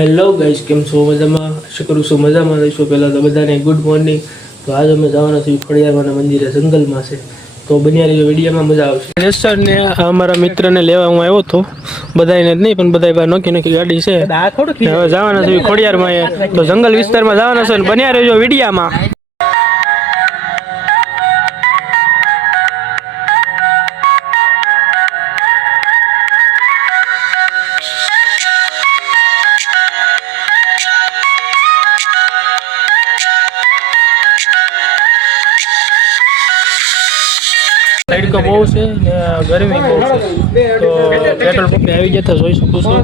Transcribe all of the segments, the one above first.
Hello guys, કેમ છો? મજામાં? આશા કરું છું મજામાં રહીશું. પહેલાં તો બધાને ગુડ મોર્નિંગ. તો આજે અમે જવાના છીએ ખોડિયારમાંના મંદિરે, જંગલમાં છે. તો બન્યા રહીજો, વિડીયોમાં મજા આવશે. જસરને અમારા મિત્રને લેવા હું આવ્યો હતો, બધાને જ નહીં પણ બધા નોખી ગાડી છે. હવે જવાના છીએ ખોડિયારમાં, તો જંગલ વિસ્તારમાં જવાના છે. બન્યા રહીજો વિડીયામાં. તડકો બહુ છે ને ગરમી બહુ છે, તો પેટ્રોલ પંપે આવી ગયા જોઈ શકું છું.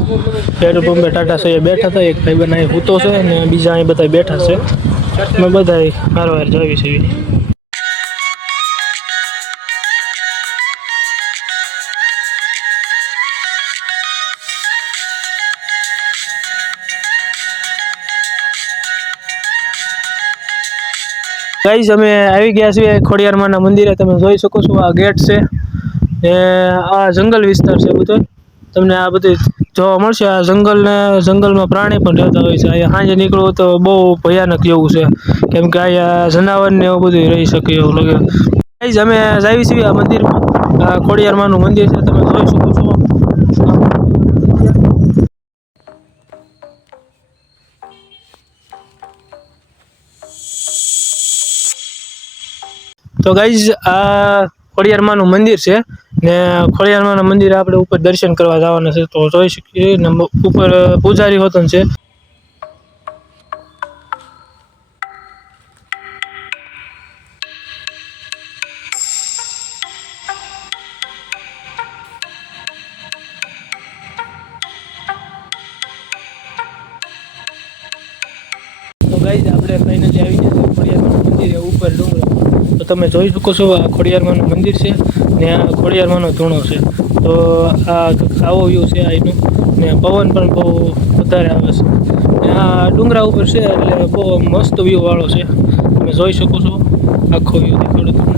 પેટ્રોલ પંપે ટાટા છે બેઠા હતા, એક ભાઈ બનાવી હૂતો છે ને બીજા અહીં બધા બેઠા છે. અમે બધા વારવાર જાવી છીએ. ગાઈઝ, અમે આવી ગયા છીએ ખોડિયારમાંના મંદિરે. તમે જોઈ શકો છો, આ ગેટ છે ને આ જંગલ વિસ્તાર છે બધો. તમને આ બધું જોવા મળશે. આ જંગલમાં પ્રાણી પણ રહેતા હોય છે. અહીંયા સાંજે નીકળવું તો બહુ ભયાનક જેવું છે, કેમ કે અહીંયા જનાવરને એવું બધું રહી શકે એવું લાગે. ગાઈઝ, અમે આવી છીએ આ મંદિરમાં. આ ખોડિયારમાંનું મંદિર છે, તમે જોઈ શકો છો. તો ગાઈઝ, આ ખોડિયારમાંનું મંદિર છે ને ખોડિયારમાંના મંદિરે આપણે ઉપર દર્શન કરવા જવાના છે. તો જોઈ શકીએ ને ઉપર પૂજારી હોતન છે. તો ગાઈઝ, આપણે ફાઇનલી આવી ગયા ખોડિયારમાંના મંદિરે ઉપર ડુંગર. તો તમે જોઈ શકો છો, આ ખોડિયારમાંનું મંદિર છે ને આ ખોડિયારમાંનો ધૂણો છે. તો આ આવો વ્યૂ છે અહીંનું, ને પવન પણ બહુ વધારે આવે છે ને આ ડુંગરા ઉપર છે એટલે બહુ મસ્ત વ્યૂ વાળો છે. તમે જોઈ શકો છો, આખો વ્યૂ દેખાડો તમને.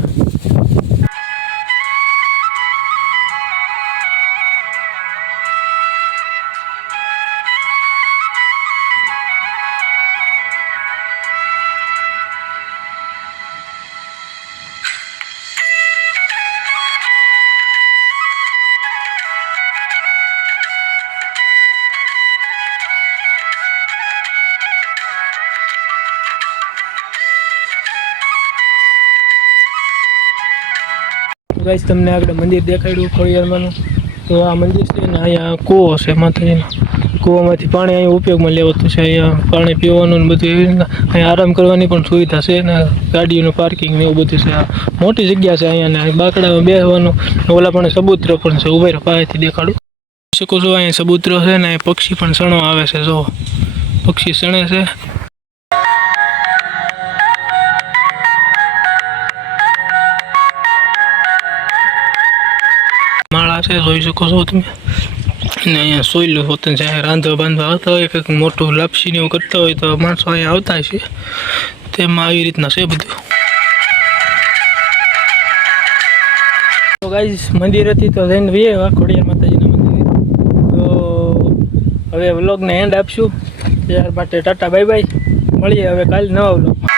ગાઈસ, તમને આગળ મંદિર દેખાડ્યું ખોડિયારમાંનું. તો આ મંદિર છે ને અહીંયા કૂવો છે માતાજીનો. કૂવામાંથી પાણી અહીંયા ઉપયોગમાં લેવાતું છે. અહીંયા પાણી પીવાનું ને બધું એવી રીતના. અહીંયા આરામ કરવાની પણ સુવિધા છે ને ગાડીઓનું પાર્કિંગ ને એવું બધું છે. આ મોટી જગ્યા છે અહીંયા, ને બાકડામાં બેસવાનું. ઓલા પણ સબૂતરો પણ છે. ઉભા પાસેથી દેખાડું શકો છો. અહીંયા સબૂતરો છે ને પક્ષી પણ સણો આવે છે. જો પક્ષી સણે છે. માળા છે, જોઈ શકો છો તમે. ને અહીંયા સોયલું હોતું છે. રાંધવા બાંધવા આવતા હોય, કંઈક મોટું લાપસી ને એવું કરતા હોય તો માણસો અહીંયા આવતા છે. તેમાં આવી રીતના છે બધું. તો ગાઈઝ, મંદિર હતી તો જઈને વીએ ખોડિયાર માતાજીના મંદિરે. તો હવે વ્લોગને એન્ડ આપશું. ત્યાર માટે ટાટા બાય બાય. મળીએ હવે કાલે નવા વ્લોગમાં.